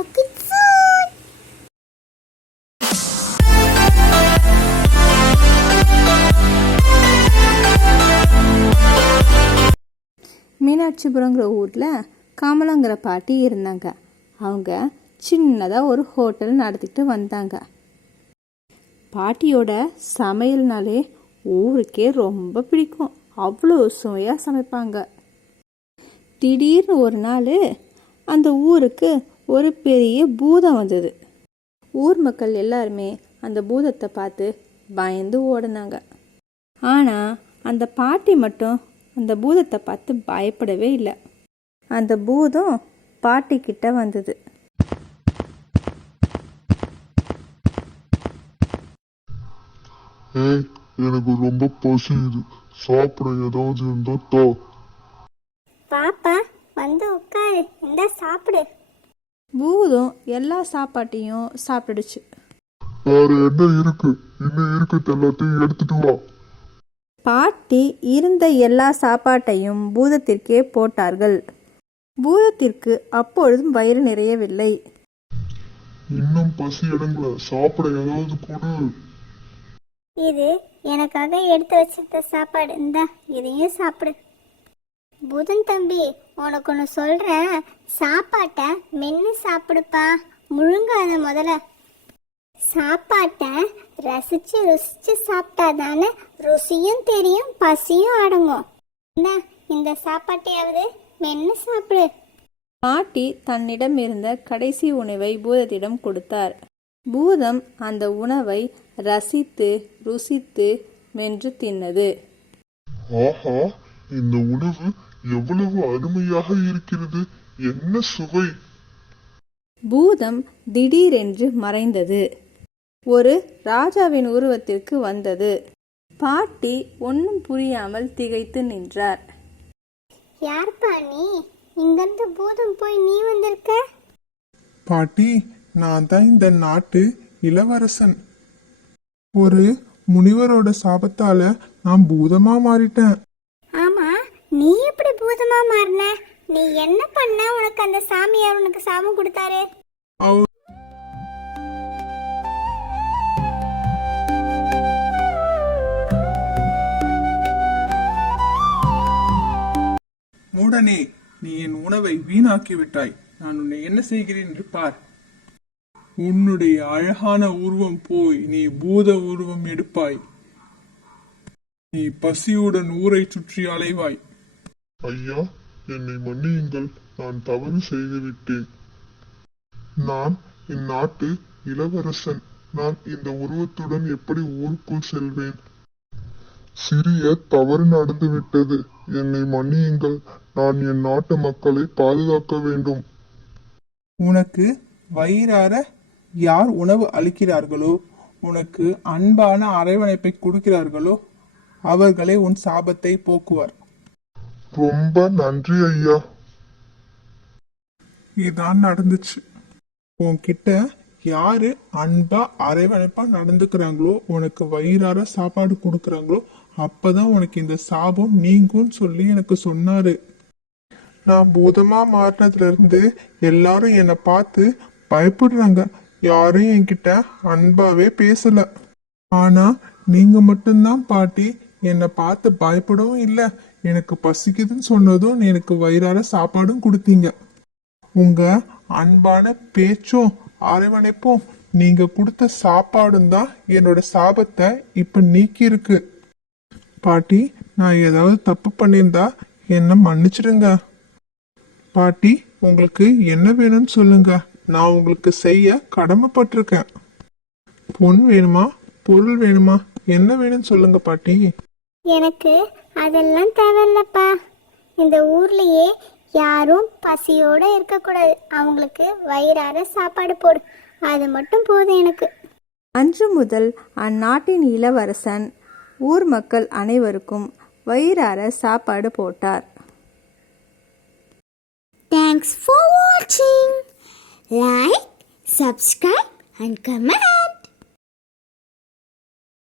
talk it soon. மீனாட்சிபுரங்கிற ஊரில் கமலங்கிற பாட்டி இருந்தாங்க. அவங்க சின்னதாக ஒரு ஹோட்டல் நடத்திட்டு வந்தாங்க. பாட்டியோட சமையல்னாலே ஊருக்கே ரொம்ப பிடிக்கும். அவ்வளோ சுவையாக சமைப்பாங்க. திடீர்னு ஒரு நாள் அந்த ஊருக்கு ஒரு பெரிய பூதம் வந்தது. ஊர் மக்கள் எல்லாருமே அந்த பூதத்தை பார்த்து பயந்து ஓடினாங்க. ஆனால் அந்த பாட்டி மட்டும் அந்த பூதத்தை பார்த்து பயப்படவே இல்லை. அந்த பூதம் பாட்டி கிட்ட வந்தது. எனக்கு ரொம்ப பசியுது, சாப்பிட ஏதாவது இருந்தா தா. பாப்பா வந்து உட்காரு, இந்த சாப்பிடு. பூதம் எல்லா சாப்பாட்டையும் சாப்பிட்டுடுச்சு. வேற என்ன இருக்கு? இன்னும் இருக்கு, எல்லாத்தையும் எடுத்துட்டு வா. பாட்டி இருந்த எல்லா சாப்பாட்டையும் பூதத்திற்கே போட்டார்கள். பூதத்திற்கு அப்பொழுதும் வயிறு நிறையவில்லை. இன்னும் பசி எடுங்கல, சாப்பிட ஏதாவது கொடு. இது எனக்காக எடுத்து வச்சிருந்த சாப்பாடு, இந்தா இதையும் சாப்பிடு. புதன் தம்பி, உனக்கு ஒன்று சொல்கிறேன், சாப்பாட்டை மென்று சாப்பிடுப்பா, முழுங்காத. முதல்ல சாப்பாட்டை ரசிச்சு ருசிச்சு சாப்பிட்டாதானே ருசியும் தெரியும், பசியும் அடங்கும். இந்த சாப்பாட்டையாவது மென்று சாப்பிடு. பாட்டி தன்னிடம் இருந்த கடைசி உணவை பூதத்திடம் கொடுத்தார். பூதம் அந்த உணவை ரசித்து ருசித்து மென்று தின்னது. ஆஹா, இந்த உணவு எவ்வளவு அருமையாக இருக்கிறது, என்ன சுவை! பூதம் திடீரென்று மறைந்தது. ஒரு ராஜாவின் உருவத்திற்கு வந்தது. பாட்டி ஒன்றும் புரியாமல் திகைத்து நின்றார். யார்ப்பா நீ? இங்கிருந்து பூதம் போய் நீ வந்திருக்க? பாட்டி, நான் தான் இந்த நாட்டு இளவரசன். ஒரு முனிவரோட சாபத்தால நான் பூதமா மாறிட்டேன். ஆமா, நீ எப்படி பூதமா மாறின? நீ என்ன பண்ண? உனக்கு அந்த சாமியார் உனக்கு சாபம் கொடுத்தாரு? மூடனே, நீ என் உணவை வீணாக்கி விட்டாய். நான் உன்னை என்ன செய்கிறேன் என்று பார். உன்னுடைய அழகான உருவம் போய் நீ பூத உருவம் எடுப்பாய். நீ பசியுடன் ஊரை சுற்றி அலைவாய். ஐயா, என்னை மன்னியுங்கள், நான் தவறு செய்துவிட்டேன். நான் இந்நாட்டு இளவரசன். நான் இந்த உருவத்துடன் எப்படி ஊருக்குள் செல்வேன்? சிறிய தவறு நடந்துவிட்டது, என்னை மன்னியுங்கள். நான் என் நாட்டு மக்களை பாதுகாக்க வேண்டும். உனக்கு வயிறார யார் உணவு அளிக்கிறார்களோ, உனக்கு அன்பான அரவணைப்பை கொடுக்கிறார்களோ, அவர்களே உன் சாபத்தை போக்குவார். ரொம்ப நன்றி ஐயா. இதான் நடந்துச்சு. உன்கிட்ட யாரு அன்பா அரவணைப்பா நடந்துக்கிறாங்களோ, உனக்கு வயிறார சாப்பாடு கொடுக்கறாங்களோ, அப்பதான் உனக்கு இந்த சாபம் நீங்கும்னு சொல்லி எனக்கு சொன்னாரு. நான் பூதமா மாறினதுல இருந்து எல்லாரும் என்னை பார்த்து பயப்படுறாங்க. யாரும் என்கிட்ட அன்பாவே பேசல. ஆனா நீங்க மட்டும்தான் பாட்டி என்னை பார்த்து பயப்படவும் இல்லை, எனக்கு பசிக்குதுன்னு சொன்னதும் எனக்கு வயிறார சாப்பாடும் கொடுத்தீங்க. உங்க அன்பான பேச்சும் அரவணைப்பும் நீங்க கொடுத்த சாப்பாடும் தான் என்னோட சாபத்தை இப்ப நீக்கி இருக்கு. பாட்டி, நான் ஏதாவது தப்பு பண்ணியிருந்தா என்ன மன்னிச்சிடுங்க. பாட்டி, உங்களுக்கு என்ன வேணும்னு சொல்லுங்க, நான் உங்களுக்கு செய்ய கடமைப்பட்டிருக்கேன். பொன் வேணுமா, பொருள் வேணுமா, என்ன வேணும்னு சொல்லுங்க பாட்டி. எனக்கு அதெல்லாம் தேவையில்லப்பா. இந்த ஊர்லயே யாரும் பசியோட இருக்கக்கூடாது, அவங்களுக்கு வயிறார சாப்பாடு போடு, அது மட்டும் போதும் எனக்கு. அன்று முதல் அந்நாட்டின் இளவரசன் ஊர் மக்கள் அனைவருக்கும் வயிறார சாப்பாடு போட்டார். Thanks for watching. Like, subscribe and comment.